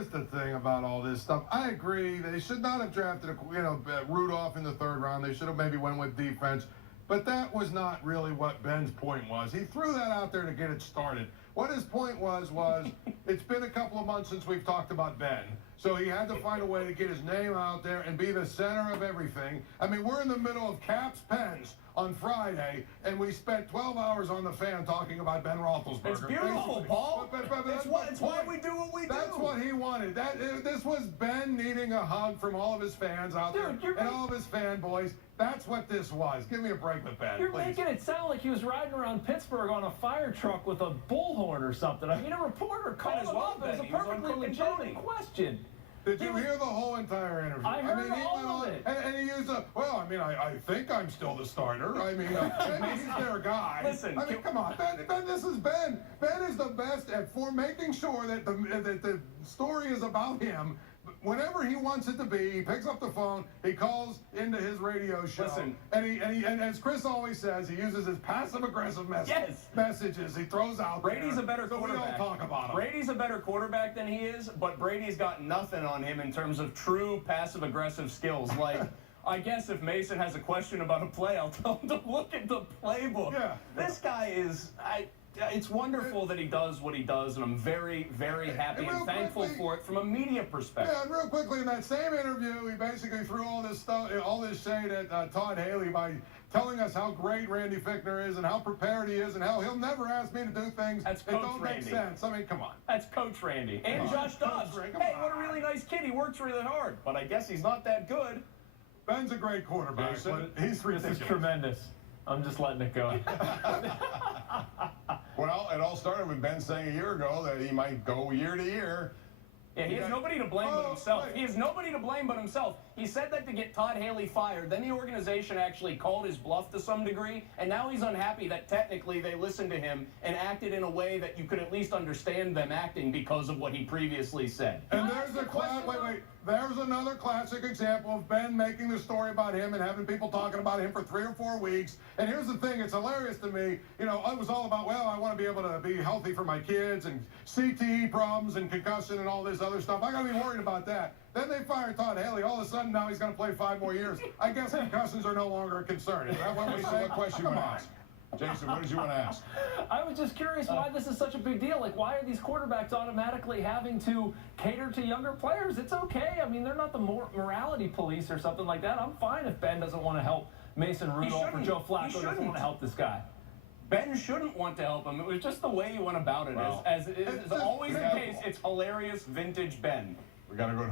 here's the thing about all this stuff. I agree they should not have drafted Rudolph in the third round. They should have maybe went with defense. But that was not really what Ben's point was. He threw that out there to get it started. What his point was it's been a couple of months since we've talked about Ben. So he had to find a way to get his name out there and be the center of everything. I mean, we're in the middle of Caps Pens on Friday, and we spent 12 hours on the fan talking about Ben Roethlisberger. It's beautiful, Paul. It's why we do what we do. That's what he wanted. This was Ben needing a hug from all of his fans out there and all of his fanboys. That's what this was. Give me a break with Ben, You're please. making it sound like he was riding around Pittsburgh on a fire truck with a bullhorn or something. I mean, a reporter called him up. It was a perfectly legitimate question. Did you hear the whole entire interview? I heard he all went of on, it. And he used I think I'm still the starter. I mean, maybe he's their guy. Listen, I mean, come on, Ben, this is Ben. Ben is the best at making sure that the story is about him. Whenever he wants it to be, he picks up the phone, he calls into his radio show. Listen. And as Chris always says, he uses his passive-aggressive messages he throws out Brady's there. a better quarterback. We all talk about him. Brady's a better quarterback than he is, but Brady's got nothing on him in terms of true passive-aggressive skills. Like, I guess if Mason has a question about a play, I'll tell him to look at the playbook. Yeah. This guy is... It's wonderful that he does what he does, and I'm very, very happy and thankful for it from a media perspective. Yeah, and real quickly, in that same interview, he basically threw all this stuff, all this shade at Todd Haley by telling us how great Randy Fichtner is and how prepared he is and how he'll never ask me to do things that don't make sense. I mean, come on. That's Coach Randy. And Josh Dobbs. Hey, what a really nice kid. He works really hard, but I guess he's not that good. Ben's a great quarterback, but he's ridiculous. This is tremendous. I'm just letting it go. Well, it all started with Ben saying a year ago that he might go year to year. Yeah, he has nobody to blame but himself. He has nobody to blame but himself. He said that to get Todd Haley fired. Then the organization actually called his bluff to some degree, and now he's unhappy that technically they listened to him and acted in a way that you could at least understand them acting because of what he previously said. And there's there's another classic example of Ben making the story about him and having people talking about him for 3 or 4 weeks. And here's the thing, it's hilarious to me. You know, it was all about, well, I want to be able to be healthy for my kids and CTE problems and concussion and all this other stuff. I got to be worried about that. Then they fire Todd Haley. All of a sudden, now he's going to play 5 more years. I guess concussions are no longer a concern. Is that what we say? What question you want to ask? Jason, what did you want to ask? I was just curious why this is such a big deal. Like, why are these quarterbacks automatically having to cater to younger players? It's okay. I mean, they're not the morality police or something like that. I'm fine if Ben doesn't want to help Mason Rudolph or Joe Flacco doesn't want to help this guy. Ben shouldn't want to help him. It was just the way you went about it. As is always the case, it's hilarious vintage Ben. We got to go to